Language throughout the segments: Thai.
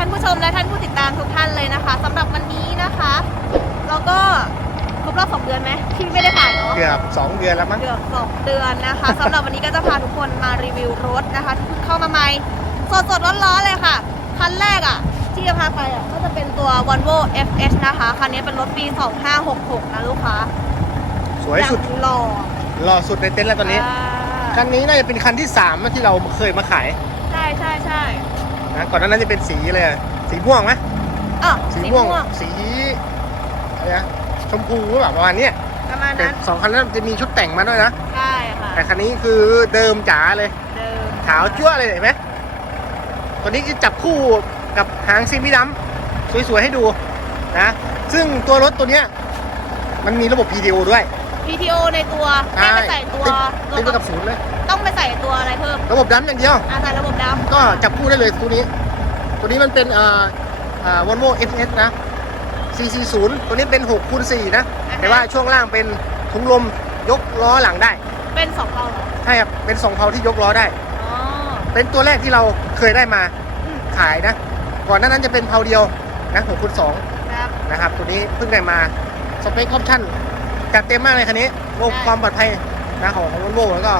สวัสดีท่านผู้ชมและท่านผู้ติดตามทุกท่านเลยนะคะสำหรับวันนี้นะคะเราก็ครบรอบสองเดือนไหมที่ไม่ได้ถ่ายเนาะเกือบสองเดือนแล้วมั้งเกือบสองเดือนนะคะสำหรับวันนี้ก็จะพาทุกคนมารีวิวรถนะคะที่เพิ่งเข้ามาใหม่สดสดๆร้อนๆเลยค่ะคันแรกอะ ที่จะพาไปอะก็จะเป็นตัว Volvo FH นะคะคันนี้เป็นรถปี 2566 นะลูกค้าสวยสุดอางหล่อหล่อสุดในเต็นท์แล้วตอนนี้อ่าคันนี้น่าจะเป็นคันที่สามที่เราเคยมาขาย ใช่ใช่ใช่ นะก่อนหนานั้นจะเป็นสีเลยสีม่วงไหมอะสีสีม่วงม่วง สีอะไรนะชมพูหรือเปล่าประมาณเนี้ยประมาณแต่นั้นสองคันนั้นจะมีชุดแต่งมาด้วยนะ ใช่ค่ะแต่คันนี้คือเดิมจ๋าเลย เดิมขาวจั่วเลยเห็นไหมตัวนี้จะจับคู่กับหางซีมิดัมสวยๆให้ดูนะ ซึ่งตัวรถตัวเนี้ยมันมีระบบ PDO ด้วย PTO ในตัวไม่ไปใส่ตัวติดติดไปกับศูนย์เลย ต้องไปใส่ตัวอะไรเพิ่มระบบดัมอย่างเดียว อาใส่ระบบดก็จับคู่ได้เลยตัวนี้ ตัวนี้มันเป็นเอ่อเอ่อ Volvo FS นะ 440 ตัวนี้เป็น6คูณ4นะ แต่ว่าช่วงล่างเป็นถุงลมยกล้อหลังได้ำเป็นสองเตาเหรอใช่ครับ เป็นสองเพาที่ยกล้อได้ อ๋อ เป็นตัวแรกที่เราเคยได้มาอืม ขายนะ ก่อนหน้านั้นจะเป็นเพาเดียวนะ6คูณ2 ครับ นะครับตัวนี้เพิ่งได้มาสเปคออปชั่นจัดเต็มมากเลยคันนี้ระบบความปลอดภัยนะของของ Volvo แล้วก็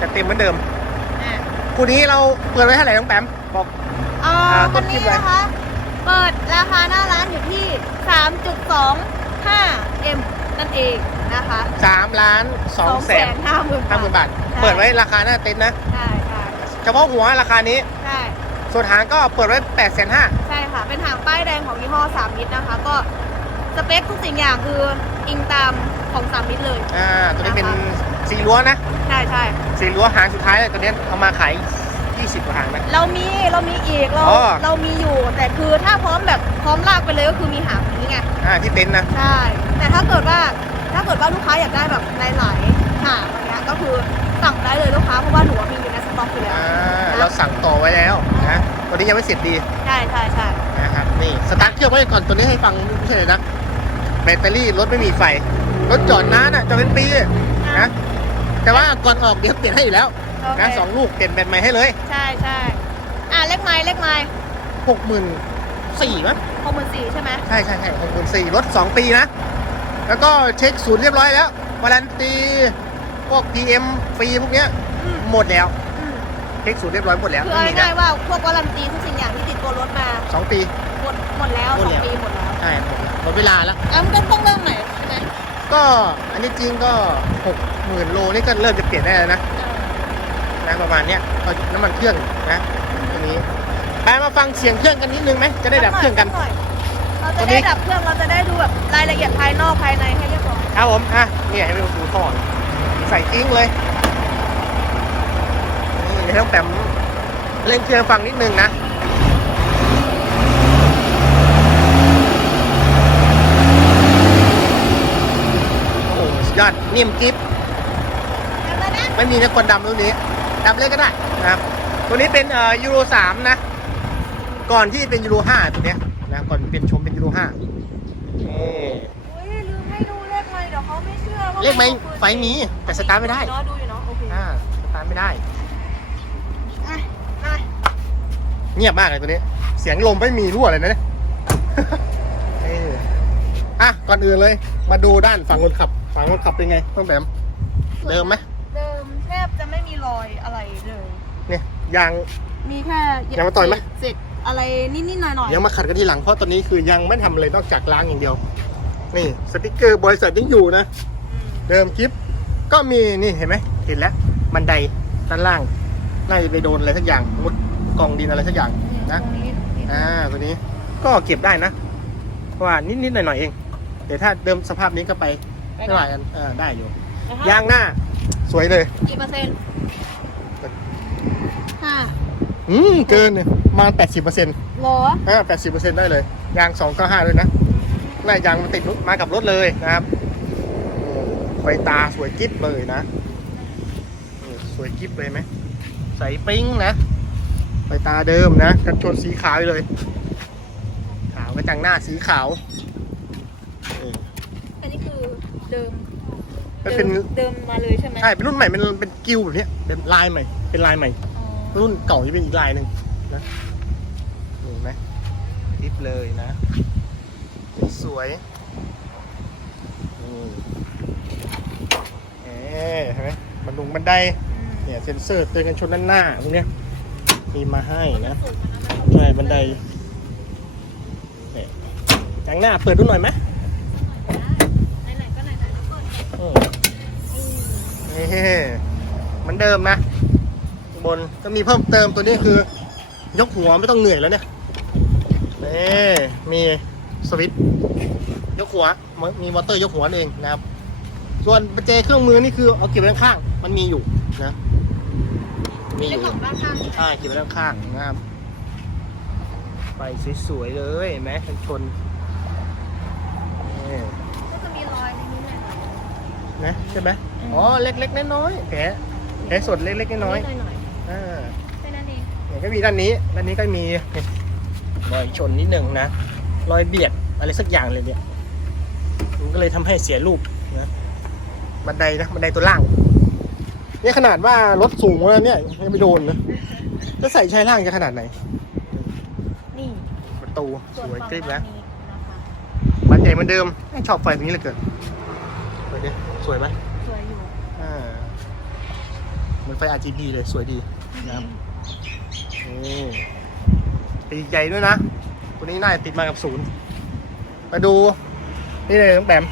จัดเต็มเหมือนเดิมอะคู่นี้เราเปิดไว้เท่าไหร่น้องแปมบอกอ่าอ่าต้วันนคลินี้ปเลยนะคะ เปิดราคาหน้าร้านอยู่ที่ 3.25 M นั่นเองนะคะ3ล้าน2แสนห้าหมื่นห้าหมื่นบาท เปิดไว้ราคาหน้าเต็นท์นะ ใช่ใช่เฉพาะหัวราคานี้ ใช่ ส่วนหางก็เปิดไว้8ปดแสนห้าใช่ค่ะ เป็นหางป้ายแดงของยี่ห้อสามมิตรนะคะ ก็สเปคทุกสิ่งอย่างคืออิงตามของสามมิตรเลย อ่า ตัวนี้เป็น สีรั้วนะใช่ใช่สีรั้วหางสุดท้ายเลยตัวนี้เอามาขาย20กว่าหางนะ เรามีเรามีอีกเราอ๋อ เรามีอยู่แต่คือถ้าพร้อมแบบพร้อมลากไปเลยก็คือมีหางนี้ไงอ่าที่เต็นท์นะใช่แต่ถ้าเกิดว่าถ้าเกิดว่าลูกค้าอยากได้แบบหลายๆหางอย่างเงี้ยก็คือสั่งได้เลยลูกค้าเพราะว่าหนูว่ามีอยู่ในสต็อกอยู่แล้วอ่าเราสั่งต่อไว้แล้วนะตัวนี้ยังไม่เสร็จดีใช่ใช่ใช่นะครับนี่สตาร์ทเครื่องไว้ก่อนตัวนี้ให้ฟังไม่ใช่เลยนะแบตเตอรี่รถไม่มีไฟรถจอดนานอะจอดเป็นปีนะ แต่ว่าก่อนออกเดี๋ยวเปลี่ยนให้อยู่แล้วโอเค นะสองลูกเปลี่ยนแบตใหม่ให้เลยใช่ใช่อะเล็กไม้เล็กไม้หกหมื่นสี่มั้งหกหมื่นสี่ใช่ไหมใช่ใช่ใช่หกหมื่นสี่รถสองปีนะ แล้วก็เช็คศูนย์เรียบร้อยแล้ววารันตีพวก PM ฟรีพวกเนี้ยอืมหมดแล้วอืมเช็คศูนย์เรียบร้อยหมดแล้วคือไม่เอามีนะง่ายๆว่าพวกวารันตีทุกสิ่งอย่างที่ติดตัวรถมาสองปี หมดหมดแล้วหมสดองแล้ว ปีหมดแล้วใช่หมดแล้วหมดเวลาแล้วแล้วมันก็ต้องเริ่มใหม่ใช่ไหมก็อันนี้จริงก็หก หมื่นโลนี่ก็เริ่มจะเปลี่ยนได้แล้วนะนะประมาณเนี้ยเอาน้ำมันเครื่องนะตัวนี้ไปมาฟังเสียงเครื่องกันนิดนึงไหมจะได้ดับเครื่องกันสัหยเราตัจะวนี้ได้ดับเครื่องเราจะได้ดูแบบรายละเอียดภายนอกภายในให้เรียบร้อยครับผมอะนี่ให้ไปดูก่อนใส่กิ้งเลยนี่เดี๋ยวต้องแปมเล่นเครื่องฟังนิดนึงนะโอ้โหสุดยอดนิ่มกิ๊บแล้วนะ ไม่มีนะควันดำรุ่นนี้ดำเลยก็ได้นะครับ ตัวนี้เป็นเอ่อยูโรสามนะ ก่อนที่เป็นยูโรห้าตัวเนี้ยนะก่อนเป็นชมเป็นยูโรห้านี่อุ้ยลืมให้ดูเลขไมค์เดี๋ยวเขาไม่เชื่อว่าเลขไหมไฟมีแต่สตาร์ทไม่ได้เนาะดูอยู่เนาะโอเคอ่าสตาร์ทไม่ได้อะอะเงียบมากเลยตัวนี้ เสียงลมไม่มีรั่วเลยนะเนี่ยเอออะก่อนอื่นเลย มาดูด้านฝั่งคนขับ ฝั่งคนขับเป็นไงต้องแบมเดิมไหม เดิมแทบจะไม่มีร อยอะไรเลย เนี่ยยาง มีแค่ยังมาต่อยไหมเสร็จอะไรนิดๆหน่อยๆยังมาขัดกันทีหลังเพราะตอนนี้คือยังไม่ทำอะไรนอกจากล้างอย่างเดียว นี่สติกเกอร์บริษัทยังอยู่นะ อืมเดิมคลิปก็มีนี่เห็นไหมเห็นแล้วบันไดด้านล่างน่าจะไปโดนอะไรสักอย่างมุดกองดินอะไรสักอย่างนะ ตรงนี้อ่าตัวนี้ก็เก็บได้นะเพราะว่านิดๆหน่อยๆเองเดี๋ยวถ้าเดิมสภาพนี้ก็ไปไปไม่ก่ไหวอนกันเออได้อยู่นะคะยางหน้าสวยเลย กี่เปอร์เซ็นต์ ห้าอืมเกินเลยประมาแปดสิบเปอร์เซ็นต์หรออ่าแปดสิบเปอร์เซ็นต์ได้เลย ยางสองก็ห้าด้วยนะหน้ายางมันติดรถมากับรถเลยนะครับโอ้ไฟตาสวยกิ๊บเลยนะนี่สวยกิ๊บเลยไหมใส่ปิ้งนะไฟตาเดิมนะกันชนสีขาวอยู่เลย ขาวกระจังหน้าสีขาวนี่อันนี้คือเดิมมันเป็นดิมเดิมมาเลยใช่ไหมใช่เป็นรุ่นใหม่เป็นเป็นกิวแบบเนี้ยเป็นลายใหม่เป็นลายใหม่อ๋อ รุ่นเก่าจะเป็นอีกลายหนึ่งนะเห็นไหมทิปเลยนะ สวยนี่เอ๊ะเห็นไหมบันดุงบันไดเนี่ยเซ็นเซอร์เตือนกันชนด้านหน้าพวกเนี้ยมีมาให้นะสูงมันนะใช่บันไดเนี่ยจางหน้าเปิดดูหน่อยไหมไหนๆก็ไหนๆแล้วเปิดอืมนี่เหมือนเดิมนะ ข้างบนก็มีเพิ่มเติมตัวนี้คือ ยกหัวไม่ต้องเหนื่อยแล้วเนี่ยนี่มีสวิตช์ยกหัวมีมอเตอร์ยกหัวเองนะครับ ส่วนประแจเครื่องมือนี่คือเอาเก็บไว้ข้างๆมันมีอยู่นะมีอเจ้ายู่ของบ้านข้างอ่าเก็บไว้ด้านข้างนะครับ ไปสวยๆเลยเห็นไหมกันชนนี่ก็จะมีรอยนิดๆหน่อยนะใช่ไหมอ๋อเล็กๆน้อยๆแผลแผลสดเล็กๆๆน้อยหน่อยๆ อ่าๆแค่นั้นเองเนี่ยก็มีด้านนี้ ด้านนี้ก็มีรอยชนนิดหนึ่งนะ รอยเบียดอะไรสักอย่างเลยเนี่ย มันก็เลยทำให้เสียรูปนะ บันไดนะ บันไดตัวล่าง เนี่ยขนาดว่ารถสูงแล้วเนี่ยยังไม่โดนนะจะใส่ชายล่างจะขนาดไหน นี่ประตูสวยกริบแล้วนี้นะคะบันใหญ่เหมือนเดิมไม่ชอบไฟตรงนี้เหลยเกินสวยดิสวยไหมสวยอยู่ อ่า เหมือนไฟ RGB เลยสวยดี นะครับนี่ตีใหญ่ด้วยนะตัวนี้น่าจะติดมากับศูนย์มาดู นี่เลยน้องแบม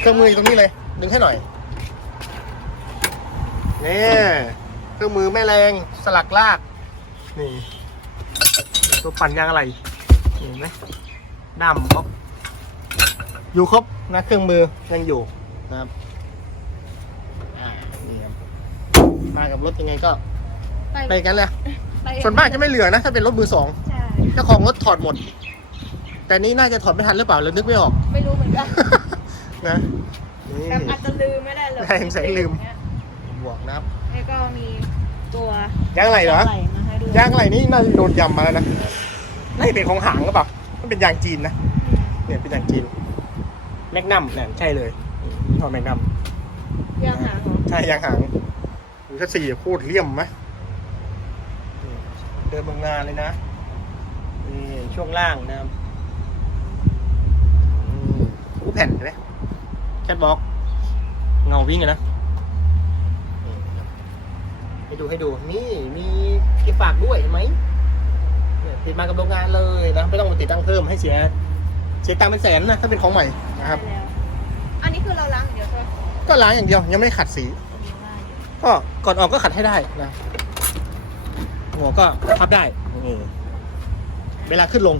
เครื่องมืออยู่ตรงนี้เลย ดึงให้หน่อยนี่เครื่องมือแม่แรงสลักลาก นี่ตัวปั่นยางอะไรเห็นไหมด้ามบล็อยู่ครบนะเครื่องมือยังอยู่นะครับนี่ครับมากับรถยังไงก็ ไปกันเลยไปส่วนมากจะไม่เหลือนะ ถ้าเป็นรถมือสองใช่เจ้าของรถถอดหมด แต่นี่น่าจะถอดไม่ทันหรือเปล่าเลยนึกไม่ออก ไม่รู้เหมือนกันนะนี่แบบอาจจะลืมไม่ได้เลยใช่สงสัยลืม บวกนะครับแล้วก็มีตัวยางอะไรเหรอไหลมาให้ด้วยยางอะไรนี่น่าจะโดนยำมาแล้วนะน่าจะเป็นของหางหรือเปล่ามันเป็นยางจีนนะเนี่ยเป็นยางจีนแมกนัมเนี่ยใช่เลยถอดแมกนัมยางหางของใช่ยางหางดูชัดสี่โคตรเลี่ยมไหมนี่ เดินโรงงานเลยนะนี่ช่วงล่างนะครับอืมคู่แผ่นเห็นไหมแคทบอกเงาวิ่งอะนะนี่ครับให้ดูให้ดูนี่มีเก็บฝากด้วยเห็นไหมเนี่ยติดมากับโรงงานเลยนะไม่ต้องมาติดตั้งเพิ่มให้เสียเสียตังค์เป็นแสนนะถ้าเป็นของใหม่นะครับใช่แล้วอันนี้คือเราล้างอย่างเดียวใช่ไหมก็ล้างอย่างเดียวยังไม่ได้ขัดสีมีว่าอยู่ก็ก่อนออกก็ขัดให้ได้นะ หัวก็พับได้นี่เวลาขึ้นลง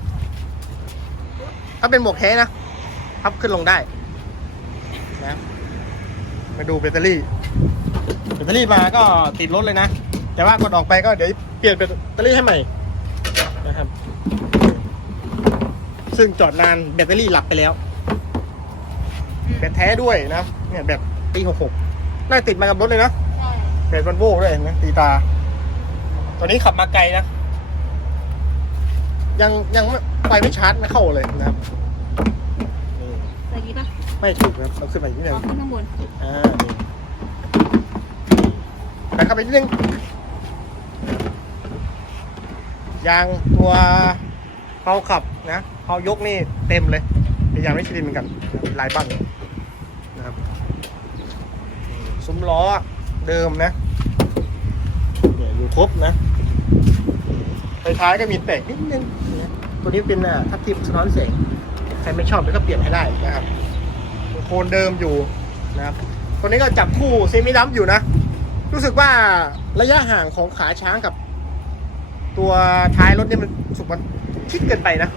ถ้าเป็นหมวกแท้นะพับขึ้นลงได้นะมาดูแบตเตอรี่ แบตเตอรี่มาก็ติดรถเลยนะ แต่ว่าก่ออกไปก็เดี๋ยวเปลี่ยนแบตเตอรี่ให้ใหม่นะครับ ซึ่งจอดนานแบตเตอรี่หลับไปแล้ว แบตแท้ด้วยนะ เนี่ยแบบปีหกหกน่าติดมากับรถเลยนะใช่เป็นวันโว่ด้วยนะตีตา ตัวนี้ขับมาไกลนะ ยังยังไม่ไฟไม่ชาร์จไม่เข้าเลยนะครับนี่ใส่กี่ป่ะไม่ถูกนะครับเราขึ้นไปอีกนิดนึง เอาขึ้นข้างบน อ่านี่แต่เข้าไปนิดนึงยางตัวเผาขับนะเผายกนี่เต็มเลยเป็นยางไม่ชิลินเหมือนกันลายบ้างนะครับซุ้มล้อเดิมนะเนี่ย อยู่ครบนะไฟท้ายก็มีแตกนิดนึงนะตัวนี้เป็นอะทับทิมสะท้อนแสงใครไม่ชอบก็เปลี่ยนให้ได้นะครับโคนเดิมอยู่นะครับตัวนี้ก็จับคู่เซมิดัมอยู่นะ รู้สึกว่าระยะห่างของขาช้างกับ ตัวท้ายรถเนี่ยมันสุกมันคิดเกินไปนะ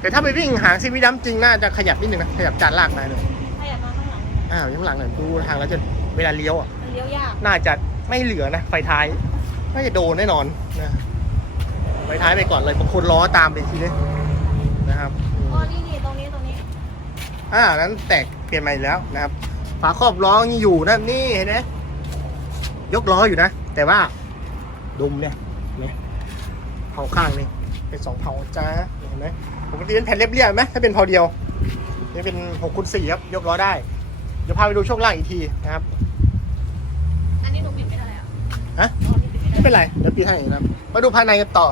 แต่ถ้าไปวิ่งหางเซมิดัมจริงน่าจะขยับนิดนึงนะ ขยับจานลากมาหน่อยถ้าอยากมาข้างหลังอ้าวยังหลังหน่อยดูทางแล้วจะเวลาเลี้ยวอะมันเลี้ยวยากน่าจะไม่เหลือนะไฟท้าย น่าจะโดนแน่นอนนะไฟท้ายไปก่อนเลยบางคนล้อตามไปทีนี้นะครับอืมอ๋อนี่นี่ตรงนี้ตรงนี้อ่านั้นแตกเปลี่ยนใหม่แล้วนะครับ ฝาครอบล้อยังอยู่นะนี่เห็นไหมยกล้ออยู่นะ แต่ว่าดุมเนี่ยเนี่ยเผาข้างนี่เป็นสองเผาจ้าเห็นไหมปกติเป็นแผ่นเรียบๆไหมถ้าเป็นเผาเดียวนี่เป็นหกคูณสี่ครับยกล้อได้ เดี๋ยวพาไปดูช่วงล่างอีกทีนะครับ อันนี้หนูปิดไม่ได้อะฮะอ๋อนี่ปิดไม่ได้ไม่ เป็นไรเดี๋ยวปีให้นะครับมาดูภายในกันต่อ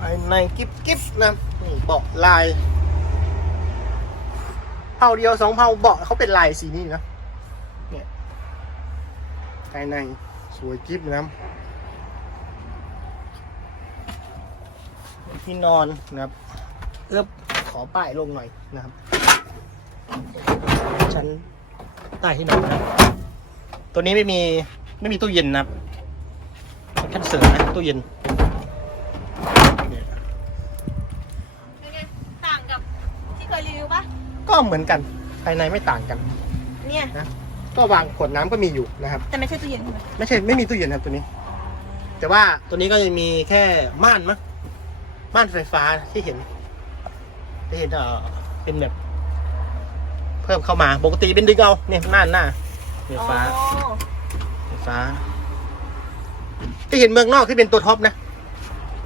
ภายในกิ๊บกิ๊บนะนี่เบาะลายเผาเดียวสองเผาเบาะเขาเป็นลายสีนี้นะเนี่ยภายในสวยกิ๊บนะที่นอนนะครับเอื้อขอป้ายลงหน่อยนะครับชั้นใต้ที่นอนนะครับตัวนี้ไม่มีไม่มีตู้เย็นนะครับ เป็นชั้นเสริมนะตู้เย็นเนี่ยเป็นไงต่างกับที่เคยรีวิวปะก็เหมือนกันภายในไม่ต่างกัน เนี่ย ก็วางขวดน้ำก็มีอยู่นะครับ แต่ไม่ใช่ตู้เย็นใช่ไหมไม่ใช่ไม่มีตู้เย็นครับตัวนี้ แต่ว่าตัวนี้ก็จะมีแค่ม่านมั้งม่านไฟฟ้าที่เห็นที่เห็นเออเป็นแบบ เพิ่มเข้ามาปกติเป็นดึงเอาเนี่ยม่านหน้าไฟฟ้าอ๋อไฟฟ้า ที่เห็นเมืองนอกที่เป็นตัวท็อปนะ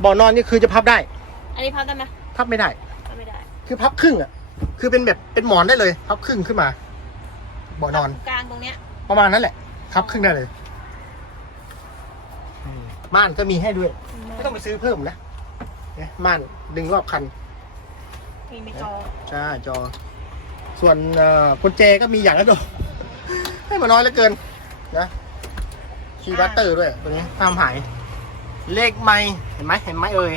บ่อนอนนี่คือจะพับได้ อันนี้พับได้ไหมพับไม่ได้ พับไม่ได้ คือพับครึ่งอะ คือเป็นแบบเป็นหมอนได้เลย พับครึ่งขึ้นมาบ่อนอนกลางตรงเนี้ย ประมาณนั้นแหละ พับครึ่งได้เลยอืมม่านก็มีให้ด้วย ไม่ต้องไปซื้อเพิ่มนะเนี่ยม่านดึงรอบคันมีมีจอใช่จอ ส่วนเอ่อกุญแจก็มีอย่างละตัวให้มาน้อยเหลือเกินนะ คีย์บัตเตอร์ด้วยตัวนี้ห้ามหาย เลขไม่เห็นไหมเห็นไหมเอ่ย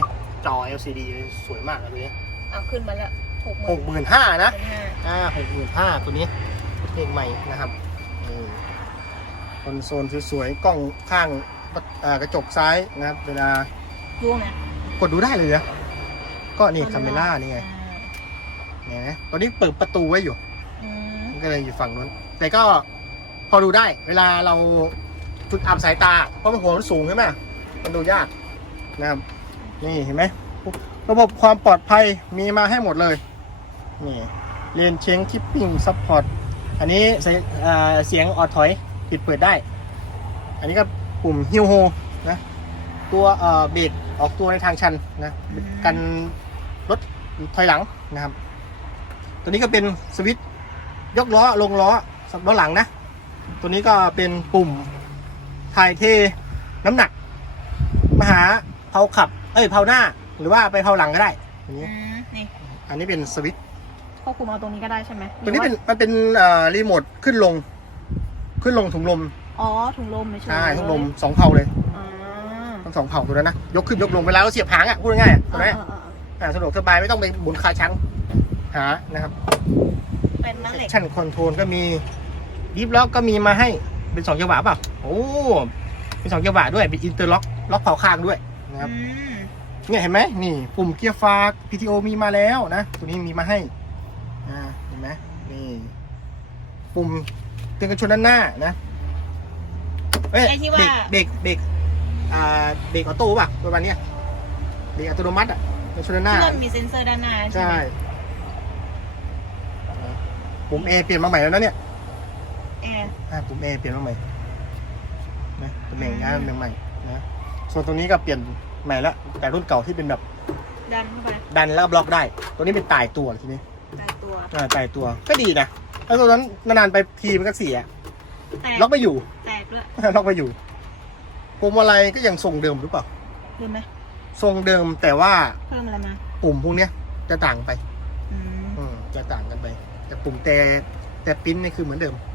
จอ LCD สวยมากอะตัวนี้เอาขึ้นมาแล้วหกหหมื่นกหมื่นห้านะเป็นห้าอ่าหกหมื่นห้าตัวนี้เลขใหม่นะครับนี่คอนโซลสวยๆกล้องข้างอ่ากระจกซ้ายนะครับเวลาดูนะกดดูได้เลยนะก็นี่คาเมล่านี่ไงเนี่ยตอนนี้เปิดประตูไว้อยู่อืมมันก็เลยอยู่ฝั่งนู้น แต่ก็พอดูได้ เวลาเรา จุดอับสายตา เพราะมันหัวมันสูงใช่ไหมมันดูยากนะครับนี่เห็นไหมระบบความปลอดภัยมีมาให้หมดเลยนี่เรียนเชงคิปปิ้งซัพพอร์ตอันนี้เสียงออดถอยปิดเปิดได้ อันนี้ก็ปุ่มฮิวโฮนะตัวเบรกออกตัวในทางชันนะกันรถถอยหลังนะครับ ตัวนี้ก็เป็นสวิตช์ยกล้อลงล้อสับล้อหลังนะ ตัวนี้ก็เป็นปุ่ม ถ่ายเทน้ำหนักมาหาเผาขับ เอ้ยเผาหน้า หรือว่าไปเผาหลังก็ได้อย่างอืนี้มนี่อันนี้เป็นสวิตช์ควบคุมเอาตรงนี้ก็ได้ใช่ไหมตัวนี้เป็นมันเป็นเอ่อรีโมทขึ้นลง ขึ้นลงถุงลมอ๋อถุงลมไม่ใช่ใช่ถุงลมสองเผาเลยอ่าทั้งสองเผาตัวนั้นนะยกขึ้นยกลงเวลาเราเสียบหางอะพูดง่ายๆอะตัวนั้นอ่าอ่าอ่าอ่าสะดวกสบายไม่ต้องไปบุนคาชังหานะครับเป็นแม่เหล็ก ชั่นคอนโทรลก็มีดิฟล็อกก็มีมาให้ เป็นสองจังหวะเปล่าโอ้เป็นสองจังหวะด้วยเป็นอินเตอร์ล็อกล็อกเผาข้างด้วยนะครับอืมเนี่ยเห็นไหมนี่ปุ่มเกียร์ฟ้า PTO มีมาแล้วนะตัวนี้มีมาให้อ่าเห็นไหมนี่ปุ่มเตือนกันชนด้านหน้านะเอ้ยไอ้ที่เบรว่ากเบรกเบรกอ่าเบรกออโต้ป่ะประมาณเนี้ยเบรกอัตโนมัติอะกันชนด้านหน้า ที่มันมีเซ็นเซอร์ด้านหน้าใช่ใช่ไหมปุ่ม A เปลี่ยนมาใหม่แล้วนะเนี่ย แอร์อ่าปุ่ม A เปลี่ยนมาใหม่นะตำแหน่งงานตำแหน่งใหม่นะส่วนตรงนี้ก็เปลี่ยนใหม่แล้วแต่รุ่นเก่าที่เป็นแบบดันเข้าไปดันแล้วบล็อกได้ ตัวนี้เป็นตายตัวทีนี้ใต้ตัวอ่าตายตัวก็ดีนะแล้วตัวนั้นนานๆไปทีมันก็เสียแตกล็อกไม่อยู่ แตกด้วยล็อกไม่อยู่พวงมาลัยก็ยังทรงเดิมหรือเปล่าดูไหมทรงเดิมแต่ว่าเพิ่มอะไรมาปุ่มพวกเนี้ยจะต่างไป อืม อืมจะต่างกันไป แต่ปุ่มแต่แต่ปริ้นนี่คือเหมือนเดิมนะห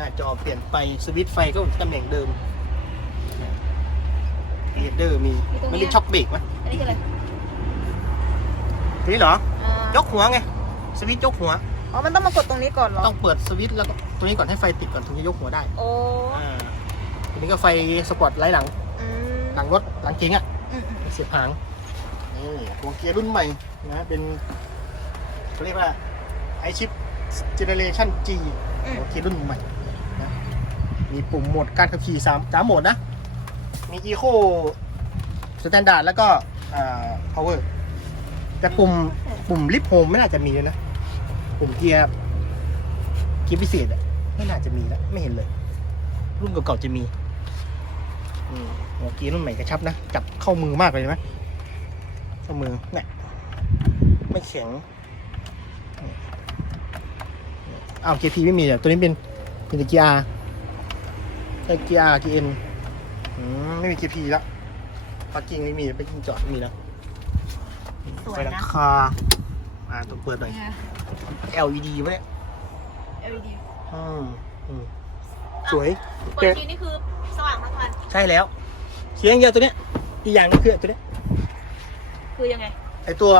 น้าจอเปลี่ยนไปสวิตช์ไฟก็ตำแหน่งเดิมเฮดเดอร์มีมันมีช็อคเบรกไหมอันนี้คืออะไรนี่เหรอ อ่ายกหัวไง สวิตช์ยกหัว อ๋อ มันต้องมากดตรงนี้ก่อนเหรอ ต้องเปิดสวิตช์แล้วก็ตัวนี้ก่อนให้ไฟติดก่อนถึงจะยกหัวได้โอ้อ่าตัวนี้ก็ไฟสปอตไลท์หลัง อืมหลังรถหลังเก๋งอะ อืมอืมเสียบหางนี่หัวเกียร์รุ่นใหม่นะ เป็นเขาเรียกว่าไอชิปเจเนเรชั่น G หัวเกียร์รุ่นใหม่นะ มีปุ่มโหมดการขับขี่สามสามโหมดนะ มี Eco Standard แล้วก็อ่า Power แต่ปุ่มปุ่มลิฟโฮมไม่น่าจะมีเลยนะ ปุ่มเกียร์เกียร์พิเศษอะไม่น่าจะมีแล้วไม่เห็นเลย รุ่นเก่าๆจะมีอืมหัวเกียร์รุ่นใหม่กระชับนะ จับเข้ามือมากเลยไหมเข้ามือเนี่ยไม่แข็งอ้าวเกียร์พีไม่มีอะตัวนี้เป็นเป็นเกียร์ R ใช่เกียร์ R เกียร์ N อืมไม่มีเกียร์พีแล้วปาร์กิ้งไม่มีไปกิ้งจอดไม่มีนะสวยไฟหลังนะคาอ่าต้องเปิดหน่อย LED วะเนี่ย LED อืมอืมสวย เปิดทีนี่คือสว่างทั้งคันใช่แล้วเสียงเดียวตัวเนี้ยอีกอย่างนึงคือตัวเนี้ยคือยังไง ไอตัว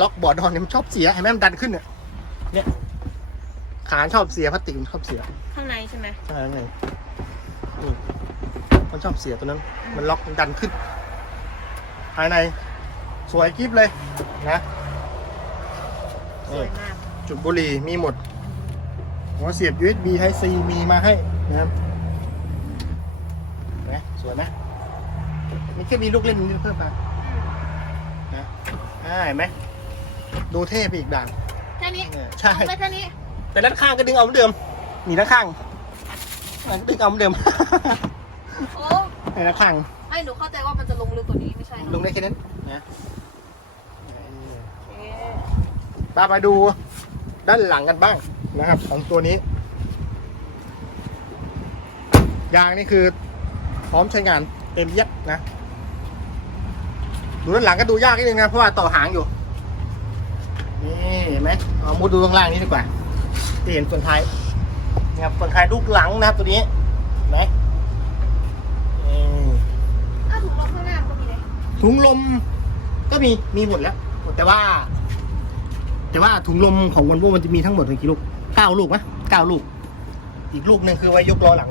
ล็อกบอร์ดนอนเนี่ยมันชอบเสียเห็นไหมมันดันขึ้นเนี่ยเนี่ยขาชอบเสียพลาสติกมันชอบเสียข้างในใช่ไหม ใช่ไง นี่มันชอบเสียตัวนั้น มันล็อกมันดันขึ้น ภายใน สวยกริฟเลยนะสวยมากจุดบุหรี่มีหมด หัวเสียบ USB Type C มีมาให้นะครับเห็นไหมสวยไหมมีแค่มีลูกเล่นนิดเพิ่มมานะอ่าเห็นไหมดูเท่ไปอีกด่านแค่นี้เนี่ยใช่เอาไปแค่นี้ แต่ด้านข้างก็ดึงเอาเหมือนเดิม มีด้านข้าง อะดึงเอาเหมือนเดิม โอ้ในด้านข้างไอ้หนูเข้าใจว่ามันจะลงลึกกว่านี้ไม่ใช่ลงได้แค่นั้นนะโอเคตามมาดูด้านหลังกันบ้างนะครับ ของตัวนี้ ยางนี่คือพร้อมใช้งานเต็มเยียบนะ ดูด้านหลังก็ดูยากนิดนึงนะเพราะว่าต่อหางอยู่ นี่เห็นไหมเอามุดดูข้างล่างนี้ดีกว่าจะเห็นส่วนท้าย นะครับส่วนท้ายลูกหลังนะครับตัวนี้เห็นไหมนี่อ้าวถุงลมข้างหน้าก็มีเลยถุงลมก็มีมีหมดแล้วแต่ว่า แต่ว่าถุงลมของวันโวมันจะมีทั้งหมดกี่ลูกเก้าลูกไหมเก้าลูก อีกลูกหนึ่งคือไว้ยกล้อหลัง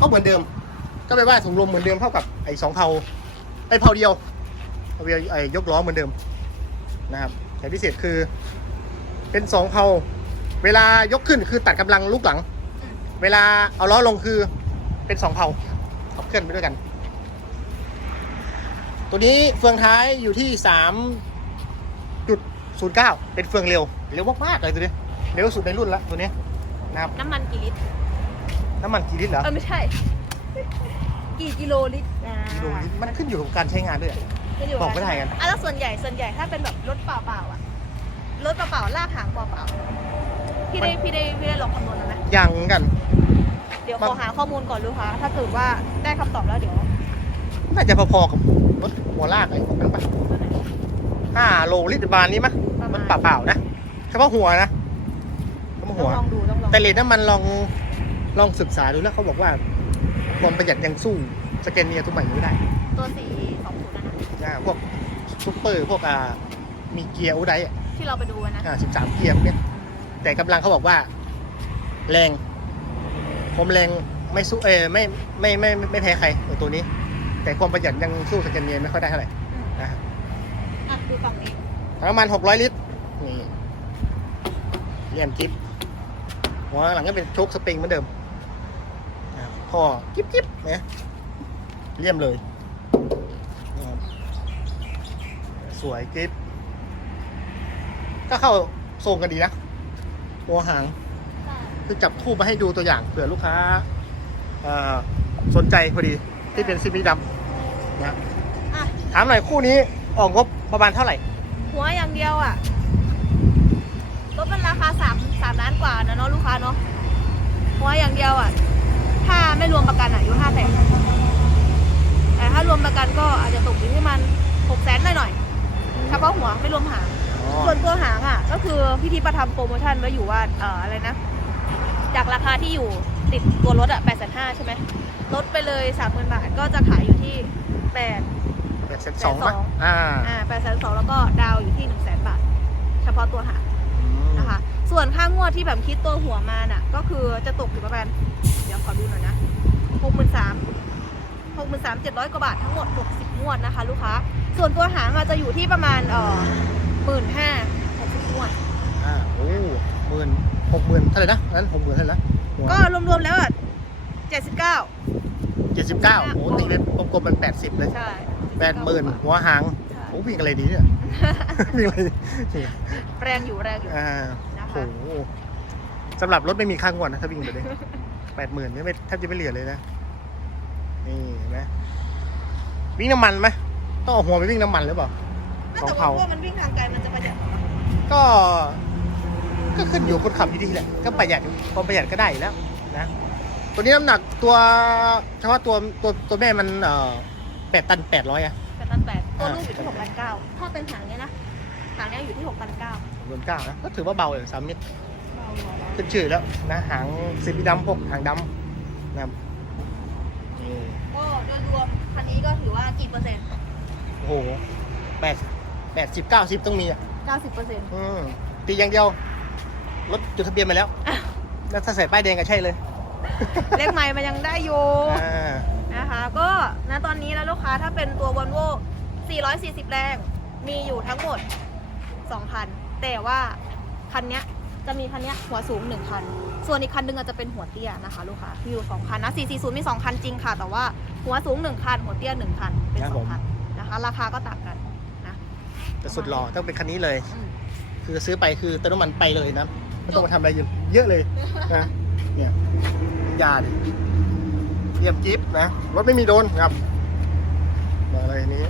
ก็เหมือนเดิม ก็แปลว่าถุงลมเหมือนเดิมเท่ากับไอ้สองเผาไอ้เผาเดียวเผาเดียวไอ้ยกล้อเหมือนเดิมนะครับแต่พิเศษคือ เป็นสองเผา เวลายกขึ้นคือตัดกำลังลูกหลัง เวลาเอาล้อลงคือเป็นสองเผาขับเคลื่อนไปด้วยกัน ตัวนี้เฟืองท้ายอยู่ที่สามจุดศูนย์เก้าเป็นเฟืองเร็ว เร็วมากๆเลยตัวนี้ เร็วสุดในรุ่นละตัวนี้นะครับ น้ำมันกี่ลิตร น้ำมันกี่ลิตรเหรอ เออไม่ใช่ กี่กิโลลิตรอ่ากิโลลิตรมันขึ้นอยู่กับการใช้งานด้วยอะขึ้นยู่บอกไม่ได้กัน อะแล้วส่วนใหญ่ส่วนใหญ่ถ้าเป็นแบบรถเปล่าๆอะ รถเปล่าๆลากหางเปล่าๆ พี่ได้พี่ได้พี่ได้ลองคำนวณแล้วไหมยังกัน เดี๋ยวบางขอหาข้อมูลก่อนลูกค้าถ้าเกิดว่าได้คำตอบแล้วเดี๋ยวน่าจะพอๆกับรถหัวลากไอ้พวกนั้นปะตัวไหน ห้าโลลิตรบานนี้มะประมันมาณเปล่าๆนะเฉพาะหัวนะเฉพาะต้หัอวงลองดูต้องลองแต่เลนน้ำมันลองลองศึกษาดูแล้วเขาบอกว่าความประหยัดยังสู้สแกนเนียตัวใหม่ไม่ได้ตัวสี่สองศูนย์นะนะนะพวกซุปเปอร์พวกอ่ามีเกียร์อุไดอะที่เราไปดูอะนะอ่าสิบสามเกียร์พวกเนี่ย แต่กำลังเขาบอกว่า แรงความแรงไม่สู้เออไม่ไม่ไม่ไม่ไม่แพ้ใครในตัวนี้ แต่ความประหยัดยังสู้สแกนเนียไม่ค่อยได้เท่าไหร่อืมนะครับอะดูฝั่งนี้ถังน้ำมัน600ลิตรนี่เยี่ยมจิ๊บหัวหลังก็เป็นโชคสปริงเหมือนเดิมนะครับพ่อจิ๊บจิ๊บเนี่ยเยี่ยมเลยนะครับสวยจิ๊บก็เข้าทรงกันดีนะ หัวหางคือจับคู่มาให้ดูตัวอย่างเผื่อลูกค้าเอ่อสนใจพอดีที่เป็นซีบีดำนะอะถามหน่อยคู่นี้ออกงบประมาณเท่าไหร่ หัวอย่างเดียวอะรถมันราคาสามสามล้านกว่านะเนาะลูกค้าเนาะหัวอย่างเดียวอะ ถ้าไม่รวมประกันอะอยู่ห้าแสนแต่ถ้ารวมประกันก็อาจจะตกอยู่ที่มันหกแสนหน่อยๆเฉพาะหัวไม่รวมหาง ส่วนตัวหางอะ ก็คือพี่ทิพย์ประทำโปรโมชั่นไว้อยู่ว่าเอ่ออะไรนะ จากราคาที่อยู่ติดตัวรถอะแปดแสนห้าใช่ไหมลดไปเลยสามหมื่นบาทก็จะขายอยู่ที่แปด แปดเซนสองแปดสป่ะองอ่าอ่าแปดแสนสองแล้วก็ดาวอยู่ที่หนึ่งแสนบาท เฉพาะตัวหางนะคะ ส่วนค่างวดที่แบบคิดตัวหัวมาน่ะ ก็คือจะตกอยู่ประมาณ เดี๋ยวขอดูหน่อยนะหกหมื่นสามหกหมื่นสามเจ็ดร้อยกว่าบาททั้งหมดหกสิบงวดนะคะ ลูกค้า ส่วนตัวหางอาจจะอยู่ที่ประมาณเอ่อ หมื่นห้าหกสิบงวดอ่าโอ้หมื่นหกหมื่นเท่าไหร่นะนั้นหกหมื่นเท่าไหร่นะก็รวมๆแล้วอะเจ็ดสิบเก้าเจ็ดสิบเก้าโอ้ตีเป็นกลมๆเป็นแปดสิบเลยใช่แปดหมื่นหัวหางใช่โอ้วิ่งอะไรดีเนี่ยวิ่งอะไรดีแรงอยู่แรงอยู่อ่านะคะโอ้โหสำหรับรถไม่มีค่างวดนะถ้าวิ่งไปเลยแปดหมื่นนี่ไม่แทบจะไม่เหลือเลยนะนี่เห็นไหมวิ่งน้ำมันไหมต้องเอาหัวไปวิ่งน้ำมันหรือเปล่า น่าสองจะเผาว่ามันวิ่งทางไกลมันจะประหยัดก็ ก็ขึ้นอยู่คนขับดีๆแหละ ก็ประหยัดความประหยัดก็ได้อยู่แล้วนะ ตัวนี้น้ำหนักตัวเฉพาะตัวตัวตัวแม่มันเอ่อแปดตันแปดร้อยอะแปดตันแปดตัวอ่าลูกอยู่ที่หกตันเก้าถ้าเป็นหางเนี้ยนะหางเนี้ยอยู่ที่หกตันเก้ารวมเก้านะก็ถือว่าเบาเลยสามเมตรเบาหัวแล้วขึ้นชื่อแล้วนะหางสีดำพวกหางดำนะครับนี่ก็โดยรวมคันนี้ก็ถือว่ากี่เปอร์เซ็นต์โอ้โหแปด แปดสิบเก้าสิบต้องมีอะเก้าสิบเปอร์เซ็นต์อืมตีอย่างเดียว รถจดทะเบียนมาแล้ว แล้วถ้าใส่ป้ายแดงก็ใช่เลย เลขไม้มันยังได้อยู่อ่า นะคะ ก็ณตอนนี้นะลูกค้าถ้าเป็นตัว Volvo 440 แรง มีอยู่ทั้งหมด 2 คัน แต่ว่าคันเนี้ยจะมีคันเนี้ยหัวสูง 1 คัน ส่วนอีกคันหนึงอาจจะเป็นหัวเตี้ยนะคะลูกค้ามีอยู่ 2 คันนะ 440 มี 2 คันจริงค่ะ แต่ว่าหัวสูง 1 คัน หัวเตี้ย 1 คัน เป็น2คันนะคะ ราคาก็ต่างกันนะ แต่สุดหล่อต้องเป็นคันนี้เลยอืมคือซื้อไปคือเติมน้ำมันไปเลยนะไม่ต้องมาทำอะไรเยอะเลยนะเนี่ยยาดิเยี่ยมจิ๊บนะรถไม่มีโดนครับมาเลยทีนี้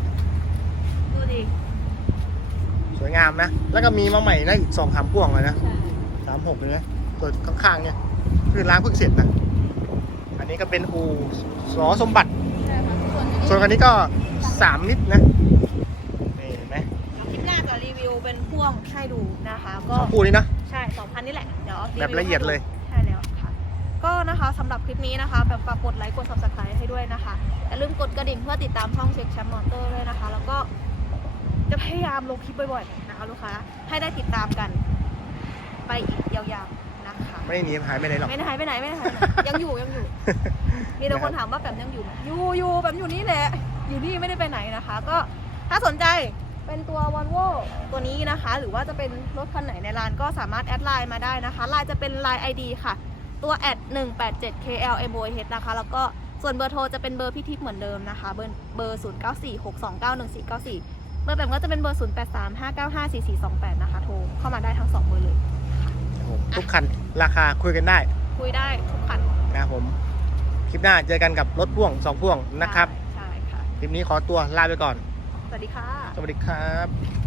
ดูดิสวยงามนะ แล้วก็มีมาใหม่นะอีกสองสามพ่วงเลยนะใช่สามหกเลยนะตัวข้างๆเนี่ยคือล้างเพิ่งเสร็จนะอันนี้ก็เป็นอูสอสมบัติใช่ค่ะส่วนนี้ส่วนอันนี้ก็สามมิตรนะนี่เห็นไหม คลิปหน้าจะรีวิว เป็นพ่วงให้ดูนะคะ ก็สองคู่นี้นะ ใช่สองพันนี่แหละเดี๋ยวรีวิวแบบละเอียดเลยใช่แล้วค่ะ ก็นะคะสำหรับคลิปนี้นะคะ แบบฝากกดไลค์กด subscribe ให้ด้วยนะคะอย่าลืมกดกระดิ่งเพื่อติดตามช่องเช็คแชมป์มอเตอร์ด้วยนะคะ แล้วก็จะพยายามลงคลิปบ่อยๆนะคะลูกค้าให้ได้ติดตามกัน ไปอีกยาวๆนะคะ ไม่ได้หนีหายไปไหนหรอก ไม่ได้หายไปไหนไม่ได้หายไปไหน ยังอยู่ยังอยู่ มีแต่คนถามว่าแบบยังอยู่ไหมอยู่อยู่แบบอยู่นี่แหละอยู่นี่ไม่ได้ไปไหนนะคะ ก็ถ้าสนใจ เป็นตัว v o l v o ตัวนี้นะคะ หรือว่าจะเป็นรถคันไหนในร้านก็สามารถแอดไลน์มาได้นะคะไลน์จะเป็นไลน์ ID ค่ะ ตัวแอด 187 KLMOH นะคะ แล้วก็ส่วนเบอร์โทรจะเป็นเบอร์พี่ทิพย์เหมือนเดิมนะคะ เบอร์เบอร์0946291494 เบอร์แบบก็จะเป็นเบอร์ 0835954428 นะคะ โทรเข้ามาได้ทั้งสองเบอร์เลยทุกคันราคาคุยกันได้ คุยได้ทุกคันนะครับผม คลิปหน้าเจอกันกับรถพ่วงสองพ่วงนะครับ ใช่ค่ะ คลิปนี้ขอตัวลาไปก่อน สวัสดีค่ะ สวัสดีครับ